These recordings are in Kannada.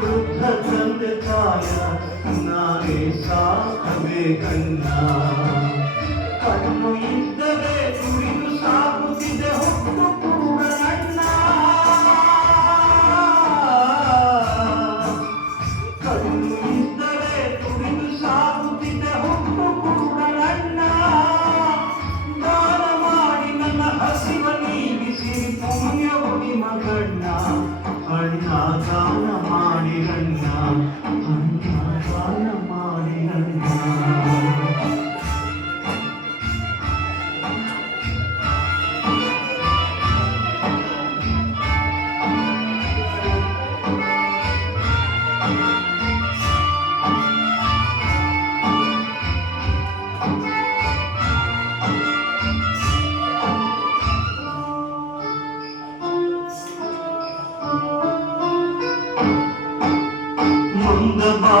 वृद्धसन्धकाय नारे सा हमे कन्या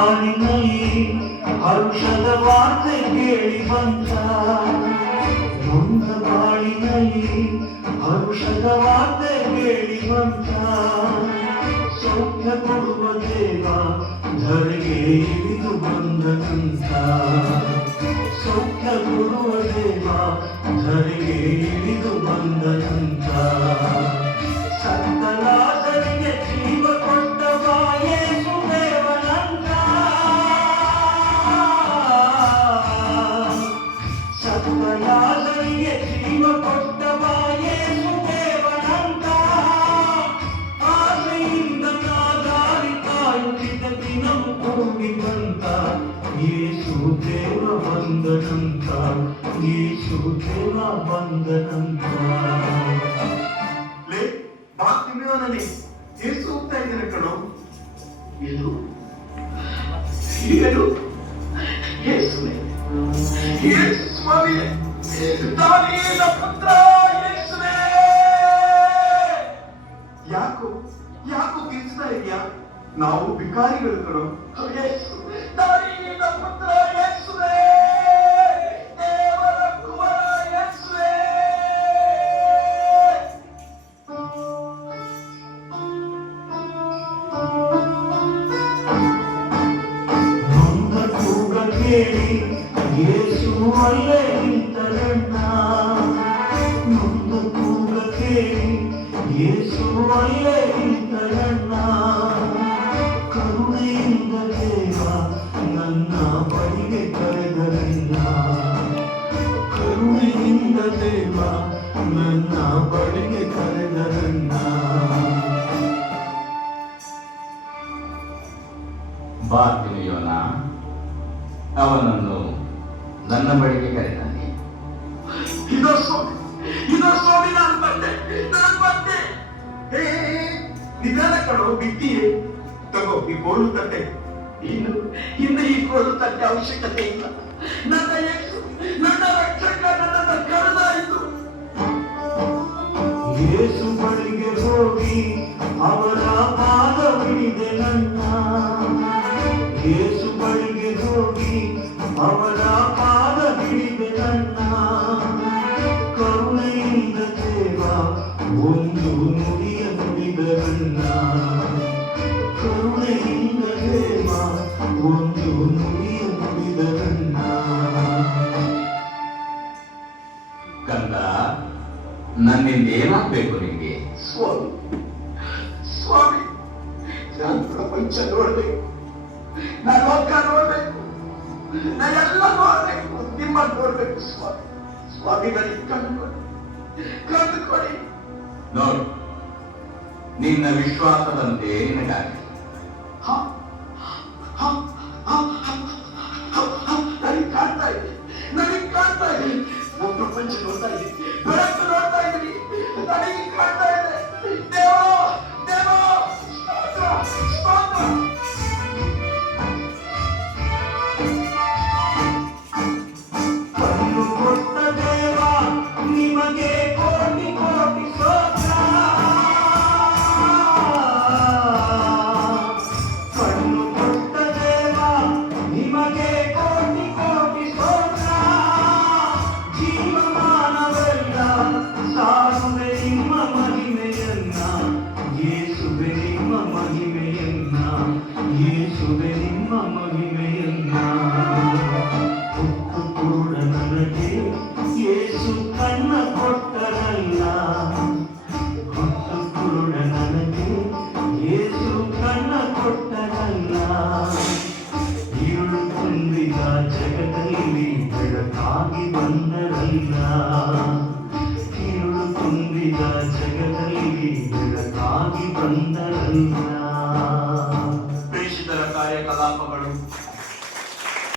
ಬಾಳಿನಲ್ಲಿ ಹರುಷದ ವಾರ್ತೆ ಕೇಳಿ ಬಂತ ನೊಂದ ಬಾಳಿನಲ್ಲಿ ಹರುಷದ ವಾರ್ತೆ ಕೇಳಿ ಬಂತ ಸೌಖ್ಯ ಕೊಡುವ ದೇವ ಧರೆಗೆ ಇಳಿದು ಬಂದಂತ ಸೌಖ್ಯ ಕೊಡುವ ದೇವ ಧರೆಗೆ ಇಳಿದು ಬಂದನಂತ ಬಂದನಂತ ಯೇಸು ದೇವ ಬಂದನಂತ ಬಾ ತಿನ್ನೋನಲ್ಲಿ ಏಸು ಹೋಗ್ತಾ ಕಣೋ. ಇದು ಏನು ಪುತ್ರ ಯಾಕೋ ಯಾಕೋ ಗಿಚ್ತಾ ಇದೆಯಾ? ನಾವು ಭಿಕಾರಿಗಳು ಕಣೋ. ಯೇಸು ಪುತ್ರ ಅಲ್ಲೇ ನಿಂತರಣ್ಣ ನೊಂದ ಕೂಗ ಕೇಳಿ ಯೇಸು ಅಲ್ಲೇ ನಿಂತರಣ್ಣ ಕರುಣೆಯಿಂದ ದೇವ ನನ್ನ ಬಳಿಗೆ ನನ್ನ ಬಳಿಗೆ ಕರೆದರಣ್ಣ ಬಾರ್ತಿಮಿಯೋನ ಅವನನ್ನು ನನ್ನ ಬಳಿಗೆ ಕರೀತಾನೆ ಇದೋ ಸ್ವಾಮಿ ಇದೋ ಸ್ವಾಮಿ ನಾನು ಬಂದೆ ನಾನು ಬಂದೆ. ಹೇ ನಿಧಾನ ಬಿಟ್ಟಿಯೇ ತಗೋ ಈ ಕೋಲು ತಟ್ಟೆ. ಇನ್ನು ಇನ್ನು ಈ ಕೋಲು ತಟ್ಟೆ ಅವಶ್ಯಕತೆ ಇಲ್ಲ. ನನ್ನ ಯೇಸು ನನ್ನ ರಕ್ಷಕ ನನ್ನನ್ನು ಕರೆದಾಯಿತು ಯೇಸು ಬಳಿಗೆ ಹೋಗಿ ಅವರ ಪಾದವಿದೆ ನನ್ನ. ಯೇಸು ಬಳಿಗೆ ಹೋಗಿ ಅವರ ಕಂದ ನನ್ನಿಂದ ಏನಾಗ್ಬೇಕು ನಿಂಗೆ ಸ್ವಾಮಿ ಸ್ವಾಮಿ ನಾನು ಪ್ರಪಂಚ ನೋಡ್ಬೇಕು ನಾನು ಲೋಕ ನೋಡ್ಬೇಕು ನಾನೆಲ್ಲ ನೋಡ್ಬೇಕು ನಿಮ್ಮ ನೋಡ್ಬೇಕು ಸ್ವಾಮಿ ಸ್ವಾಮಿ ನನಗೆ ಕಣ್ಣು ಕೊಡಿ ಕಣ್ಣು ಕೊಡಿ ನೋಡು ನಿನ್ನ ವಿಶ್ವಾಸದಂತೆ ನಿನಗಾಗಲಿ. ಯೇಸುವೆ ನಿಮ್ಮ ಮಹಿಮೆಯನ್ನ ಹುಟ್ಟು ಕೂಡ ನನಗೆ ಯೇಸು ಕಣ್ಣ ಕೊಟ್ಟರಲ್ಲ ಹುಟ್ಟು ಕೂಡ ನನಗೆ ಯೇಸು ಕಣ್ಣ ಕೊಟ್ಟರಲ್ಲ ಇರುಳು ತುಂಬಿದ ಜಗದಲ್ಲಿ ಬೆಳಕಾಗಿ ಬಂದರಲ್ಲ ಇರುಳು ತುಂಬಿದ ಜಗದಲ್ಲಿ ಬೆಳಕಾಗಿ ಬಂದರಲ್ಲ